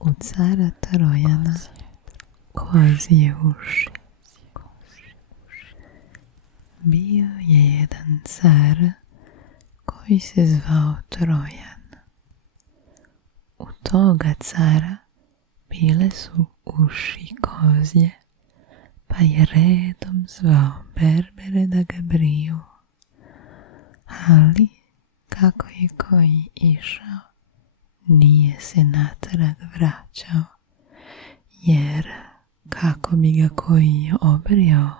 U cara Trojana kozje uši. Bio je jedan car koji se zvao Trojan. U toga cara bile su uši kozje, pa je redom zvao berbere da ga briju. Ali kako je koji išao, nije se natrag vraćao, jer kako bi ga koji obrio,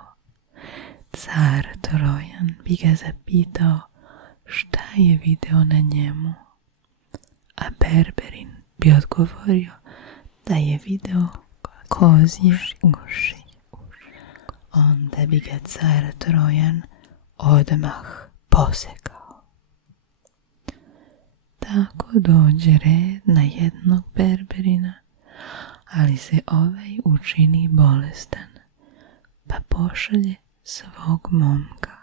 car Trojan bi ga zapitao šta je video na njemu, a berberin bi odgovorio da je video kozje uši. Onda bi ga car Trojan odmah posekao. Tako dođe red na jednog berberina, ali se ovaj učini bolestan, pa pošalje svog momka.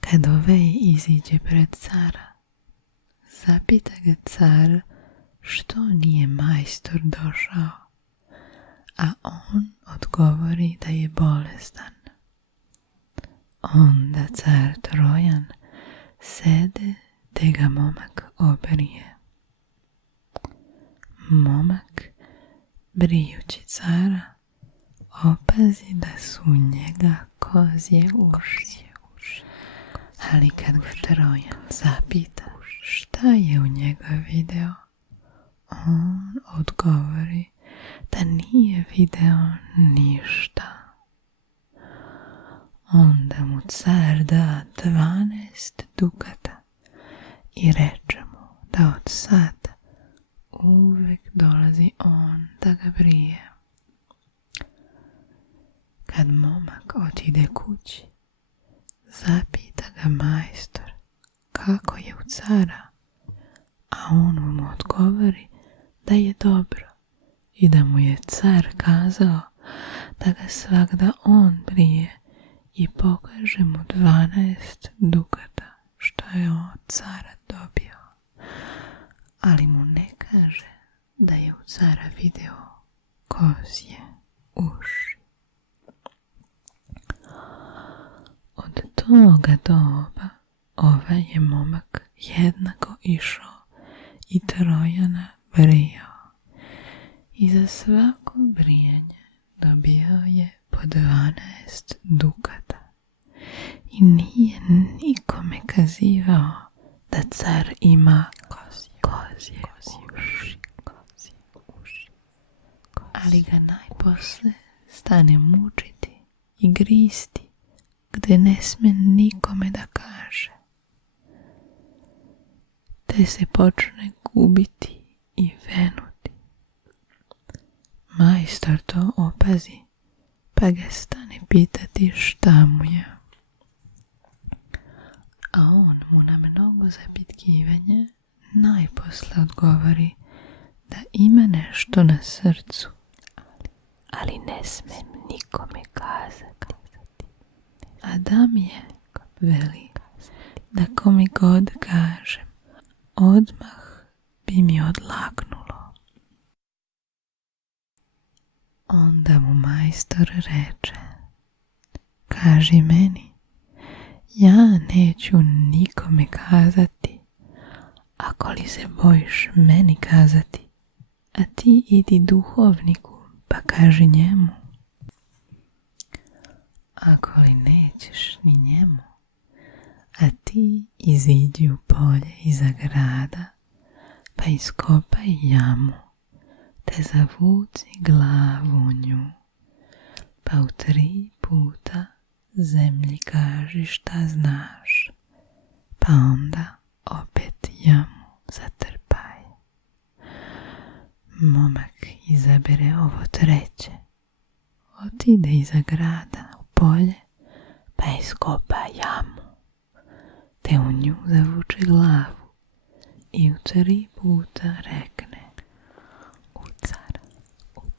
Kad ovaj iziđe pred cara, zapita ga car što nije majstor došao, a on odgovori da je bolestan. Onda car Trojan sede te ga momak obrije. Momak, brijući cara, opazi da su u njega kozje uši. Ali kad ga Trojan zapita šta je u njega video, on odgovori da nije video ništa. Onda mu car da 12 dukata i reče mu da od sad uvek dolazi on da ga brije. Kad momak otide kući, zapita ga majstor kako je u cara, a on mu odgovori da je dobro i da mu je car kazao da ga svakda on brije i pokaže mu 12 dukata što je od cara dobio, ali mu ne kaže da je u cara video kozje uši. Od toga doba ovaj je momak jednako išao i Trojana brijao i za svako brijanje dobio je po 12 dukata i nije nikome kazivao da car ima kozje uši. Ali ga najposle stane mučiti i gristi gde ne sme nikome da kaže, te se počne gubiti i venuti. Majstor to opazi, pa ga stane pitati šta mu je. A on mu na mnogo zapitkivanja najposle odgovori da ima nešto na srcu, ali ne smem nikome kazati. A da mi je, veli, da ko mi god kažem, odmah bi mi odlaknulo. Onda mu majstor reče, kaži meni, ja neću nikome kazati, ako li se bojiš meni kazati, a ti idi duhovniku pa kaži njemu. Ako li nećeš ni njemu, a ti iziđi u polje iza grada, pa iskopaj jamu, te zavuci glavu u nju, pa u 3 puta zemlji kaži šta znaš, pa onda opet jamu zatrpaj. Momak izabere ovo 3. Otide iza grada u polje, pa iskopa jamu, te u nju zavuče glavu i u 3 puta rekne, u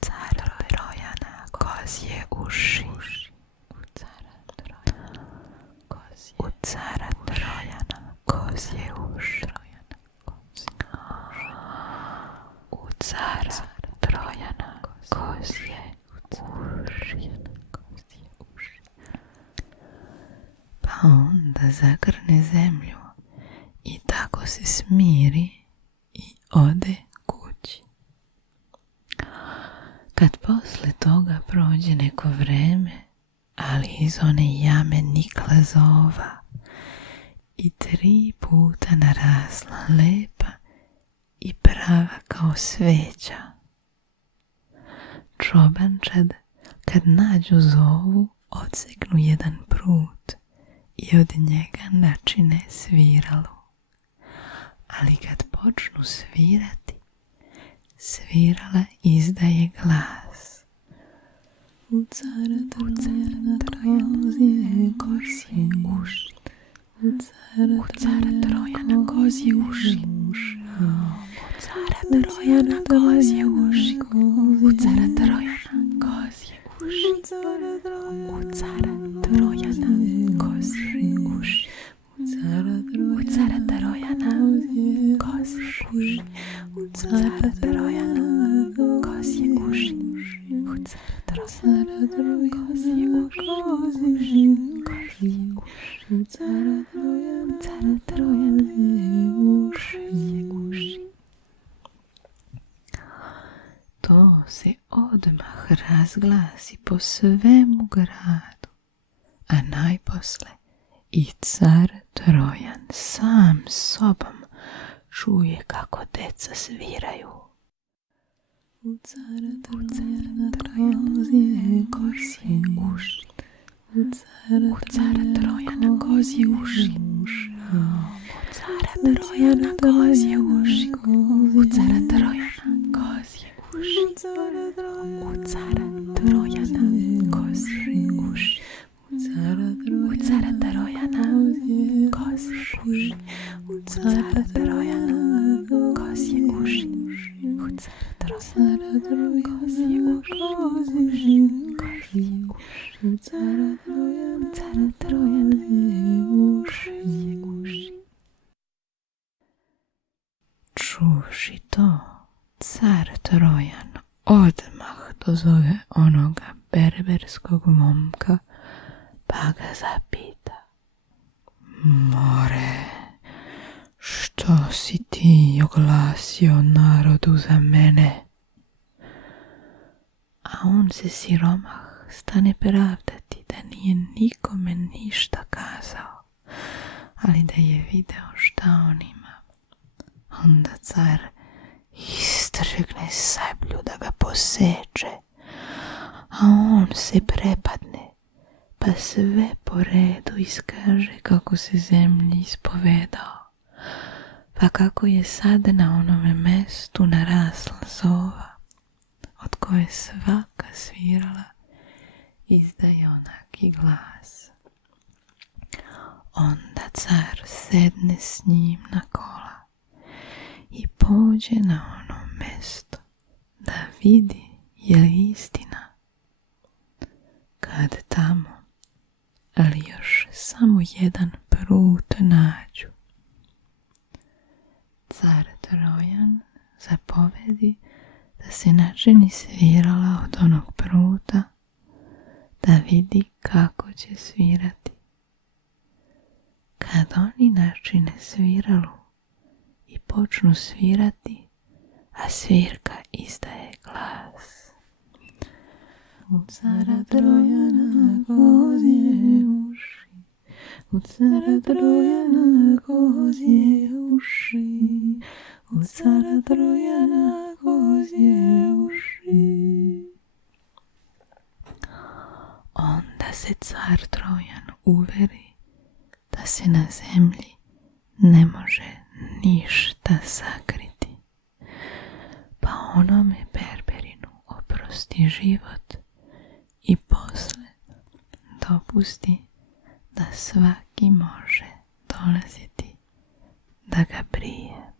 cara Trojana kozje uši. U cara Trojana kozje uši. Kad posle toga prođe neko vreme, ali iz one jame nikla zova i 3 puta narasla lepa i prava kao sveća. Čobančad kad nađu zovu odseknu jedan prut i od njega načine sviralu. Ali kad počnu svirati, svirala izdaje glas. U cara Trojana kozje uši, u cara Trojana kozje uši, u cara Trojana kozje uši, u cara Trojana kozje uši, u cara Trojana kozje uši, u cara Trojana kozje uši, u cara Trojana kozje uši, u cara Trojana kozje uši, u cara Trojana kozje uši. To se odmah razglasi po svemu gradu, a najposle i car Trojan sam sobom čuje kako deca sviraju. U cara Trojana kozje uši, u cara Trojana kozje uši, u cara Trojana kozje uši, u cara Trojana kozje uši, u cara Trojana kozje uši, u cara Trojana kozje uši, u cara Trojana kozje uši, u cara Trojana kozje uši, u cara Trojana kozje uši. Čuvši to, car Trojan odmah dozove onoga berberskog momka pa ga zapita: More, što si ti oglasio narodu za mene? A on se siromah stane pravdati da nije nikome ništa kazao, ali da je video šta on ima. Onda car istrgne sablju da ga poseče, a on se prepadne, pa sve po redu iskaže kako se zemlji ispovedao, pa kako je sad na onome mestu narasla zova, od koje svaka svirala izdaje onaki glas. Onda car sedne s njim na kola i pođe na ono mesto da vidi je li istina. Kad tamo, ali još samo jedan prut nađu, car Trojan zapovedi da se načini svirala od onog pruta, da vidi kako će svirati. Kad oni načine sviralu i počnu svirati, a svirka izdaje glas. U cara Trojana kozje uši, u cara Trojana kozje uši, u cara Trojana kozje uši. Onda se car Trojan uveri da se na zemlji ne može ništa sakriti, pa onome berberinu oprosti život i posle dopusti da svaki može dolaziti da ga brije.